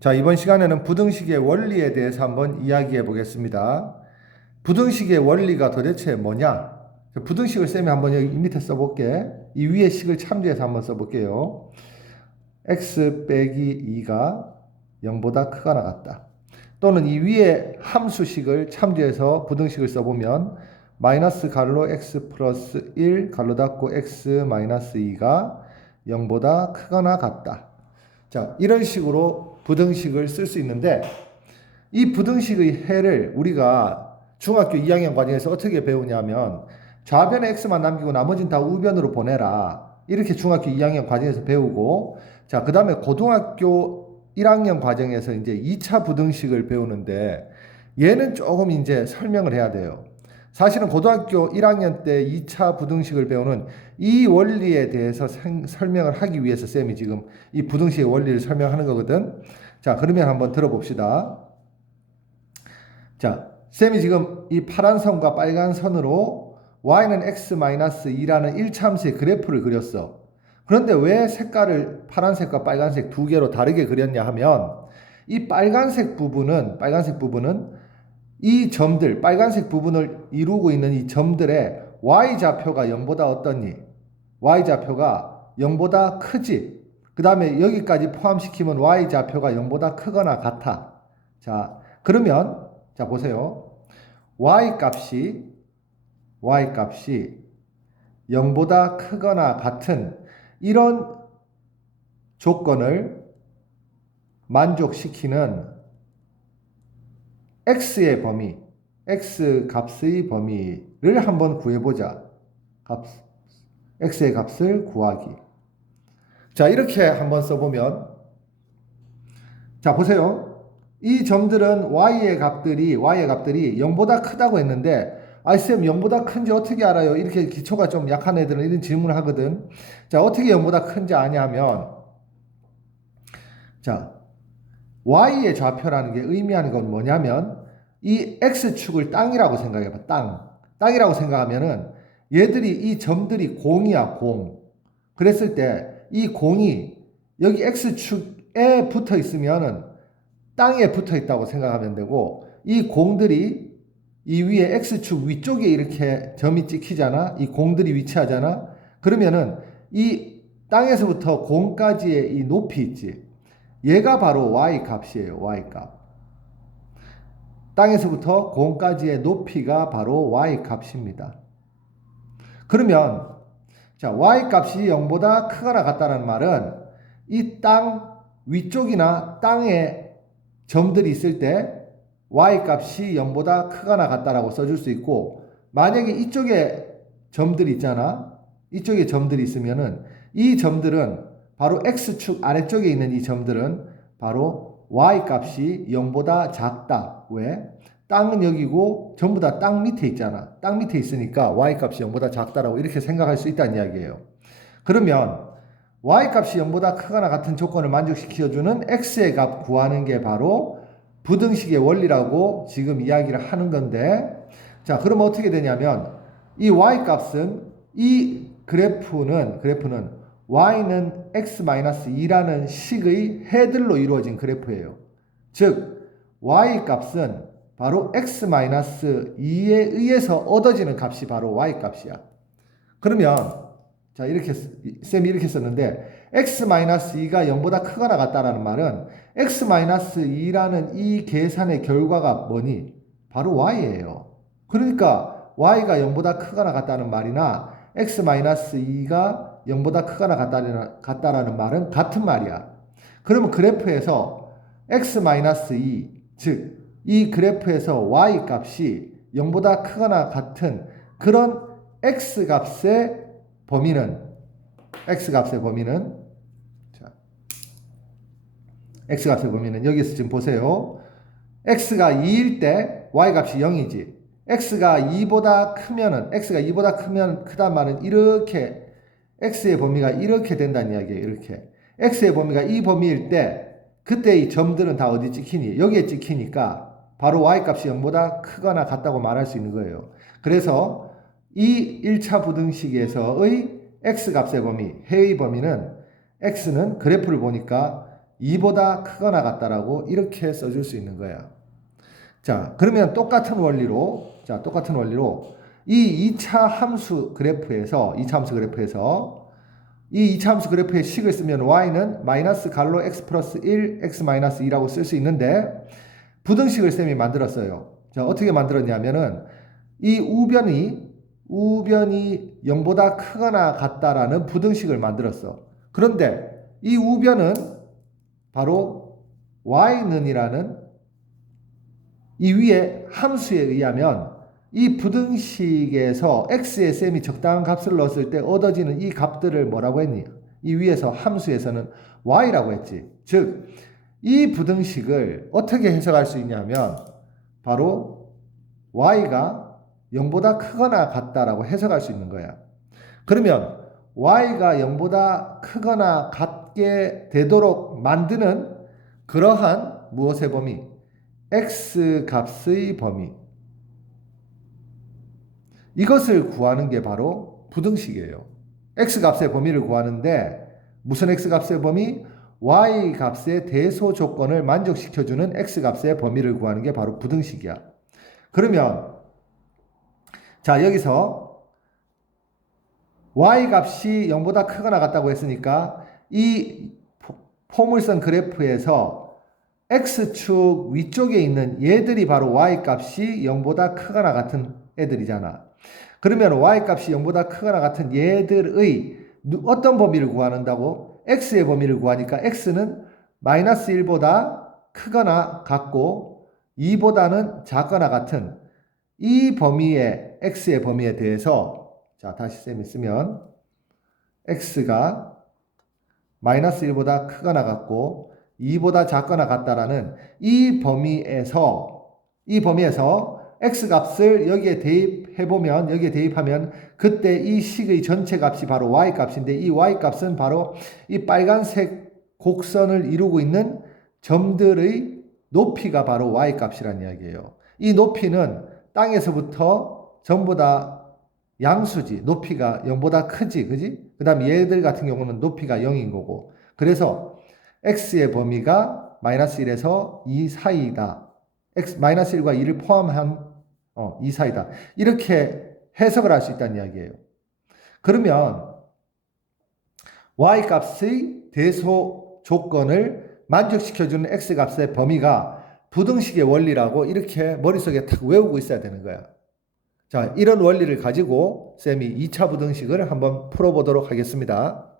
자, 이번 시간에는 부등식의 원리에 대해서 한번 이야기해 보겠습니다. 부등식의 원리가 도대체 뭐냐? 부등식을 쌤이 한번 여기 밑에 써볼게. 이 위에 식을 참조해서 한번 써볼게요. x 빼기 2가 0보다 크거나 같다. 또는 이 위에 함수식을 참조해서 부등식을 써보면 마이너스 갈로 x 플러스 1 갈로 닫고 x 마이너스 2가 0보다 크거나 같다. 자, 이런 식으로 부등식을 쓸 수 있는데 이 부등식의 해를 우리가 중학교 2학년 과정에서 어떻게 배우냐면 좌변에 x만 남기고 나머지는 다 우변으로 보내라. 이렇게 중학교 2학년 과정에서 배우고 자, 그 다음에 고등학교 1학년 과정에서 이제 2차 부등식을 배우는데 얘는 조금 이제 설명을 해야 돼요. 사실은 고등학교 1학년 때 2차 부등식을 배우는 이 원리에 대해서 설명을 하기 위해서 쌤이 지금 이 부등식의 원리를 설명하는 거거든. 자, 그러면 한번 들어봅시다. 자, 쌤이 지금 이 파란 선과 빨간 선으로 y는 x-2라는 1차함수의 그래프를 그렸어. 그런데 왜 색깔을 파란색과 빨간색 두 개로 다르게 그렸냐 하면 이 빨간색 부분은 이 점들, 빨간색 부분을 이루고 있는 이 점들의 y좌표가 0보다 어떻니? y좌표가 0보다 크지. 그 다음에 여기까지 포함시키면 y좌표가 0보다 크거나 같아. 자, 그러면 자 보세요. y값이 0보다 크거나 같은 이런 조건을 만족시키는 x의 범위, x 값의 범위를 한번 구해보자. x의 값을 구하기. 자, 이렇게 한번 써보면 자, 보세요. 이 점들은 y의 값들이 0보다 크다고 했는데 쌤 0보다 큰지 어떻게 알아요? 이렇게 기초가 좀 약한 애들은 이런 질문을 하거든. 자, 어떻게 0보다 큰지 아냐 하면 자, y의 좌표라는 게 의미하는 건 뭐냐면 이 x축을 땅이라고 생각해봐. 땅이라고 생각하면은 얘들이 이 점들이 공이야, 공. 그랬을 때 이 공이 여기 x축에 붙어 있으면은 땅에 붙어 있다고 생각하면 되고 이 공들이 이 위에 x축 위쪽에 이렇게 점이 찍히잖아. 이 공들이 위치하잖아. 그러면은 이 땅에서부터 공까지의 이 높이 있지. 얘가 바로 y 값이에요. y 값. 땅에서부터 공까지의 높이가 바로 y 값입니다. 그러면 자, y 값이 0보다 크거나 같다는 말은 이 땅 위쪽이나 땅에 점들이 있을 때 y 값이 0보다 크거나 같다라고 써줄 수 있고 만약에 이쪽에 점들이 있잖아. 이쪽에 점들이 있으면은 이 점들은 바로 x축 아래쪽에 있는 이 점들은 바로 y 값이 0보다 작다. 왜? 땅은 여기고 전부 다 땅 밑에 있잖아. 땅 밑에 있으니까 y 값이 0보다 작다라고 이렇게 생각할 수 있다는 이야기예요. 그러면 y 값이 0보다 크거나 같은 조건을 만족시켜주는 x의 값 구하는 게 바로 부등식의 원리라고 지금 이야기를 하는 건데 자, 그러면 어떻게 되냐면 이 y 값은 이 그래프는 y는 x-2라는 식의 해들로 이루어진 그래프예요. 즉 y 값은 바로 x-2에 의해서 얻어지는 값이 바로 y 값이야. 그러면 자, 이렇게 쌤이 이렇게 썼는데 x-2가 0보다 크거나 같다라는 말은 x-2라는 이 계산의 결과가 뭐니? 바로 y예요. 그러니까 y가 0보다 크거나 같다는 말이나 x-2가 0보다 크거나 같다라는 말은 같은 말이야. 그러면 그래프에서 x-2, 즉 이 그래프에서 y 값이 0보다 크거나 같은 그런 x값의 범위는 여기서 지금 보세요. x가 2일 때 y 값이 0이지. x가 2보다 크단 말은 이렇게 x의 범위가 이렇게 된다는 이야기예요. 이렇게 x의 범위가 이 범위일 때 그때 이 점들은 다 어디 찍히니? 여기에 찍히니까 바로 y 값이 0보다 크거나 같다고 말할 수 있는 거예요. 그래서 이 1차 부등식에서의 x 값의 범위, 해의 범위는 x는 그래프를 보니까 2보다 크거나 같다라고 이렇게 써줄 수 있는 거야. 자, 그러면 똑같은 원리로 이 2차 함수 그래프에서 이 2차 함수 그래프의 식을 쓰면 y는 마이너스 갈로 x 플러스 1, x 마이너스 2라고 쓸 수 있는데 부등식을 쌤이 만들었어요. 자, 어떻게 만들었냐면은 이 우변이 0보다 크거나 같다라는 부등식을 만들었어. 그런데 이 우변은 바로 y는이라는 이 위에 함수에 의하면 이 부등식에서 x의 셈이 적당한 값을 넣었을 때 얻어지는 이 값들을 뭐라고 했니? 이 위에서 함수에서는 y라고 했지. 즉, 이 부등식을 어떻게 해석할 수 있냐면 바로 y가 0보다 크거나 같다라고 해석할 수 있는 거야. 그러면 y가 0보다 크거나 같게 되도록 만드는 그러한 무엇의 범위? x 값의 범위. 이것을 구하는 게 바로 부등식이에요. x 값의 범위를 구하는데 무슨 x 값의 범위? y 값의 대소 조건을 만족시켜주는 x 값의 범위를 구하는 게 바로 부등식이야. 그러면 자, 여기서 y 값이 0보다 크거나 같다고 했으니까 이 포물선 그래프에서 x축 위쪽에 있는 얘들이 바로 y 값이 0보다 크거나 같은 애들이잖아. 그러면 y 값이 0보다 크거나 같은 얘들의 어떤 범위를 구한다고? x의 범위를 구하니까 x는 마이너스 1보다 크거나 같고 2보다는 작거나 같은 이 범위의 x의 범위에 대해서 자, 다시 쌤이 쓰면 x가 마이너스 1보다 크거나 같고 2보다 작거나 같다라는 이 범위에서 x 값을 여기에 대입하면 그때 이 식의 전체 값이 바로 y 값인데 이 y 값은 바로 이 빨간색 곡선을 이루고 있는 점들의 높이가 바로 y 값이라는 이야기예요. 이 높이는 땅에서부터 전부 다 양수지. 높이가 0보다 크지. 그지? 그 다음 얘들 같은 경우는 높이가 0인 거고. 그래서 x의 범위가 마이너스 1에서 2 사이다. 마이너스 1과 2를 포함한 2 사이다. 이렇게 해석을 할 수 있다는 이야기예요. 그러면 y 값의 대소 조건을 만족시켜주는 x 값의 범위가 부등식의 원리라고 이렇게 머릿속에 탁 외우고 있어야 되는 거야. 자, 이런 원리를 가지고 쌤이 2차 부등식을 한번 풀어보도록 하겠습니다.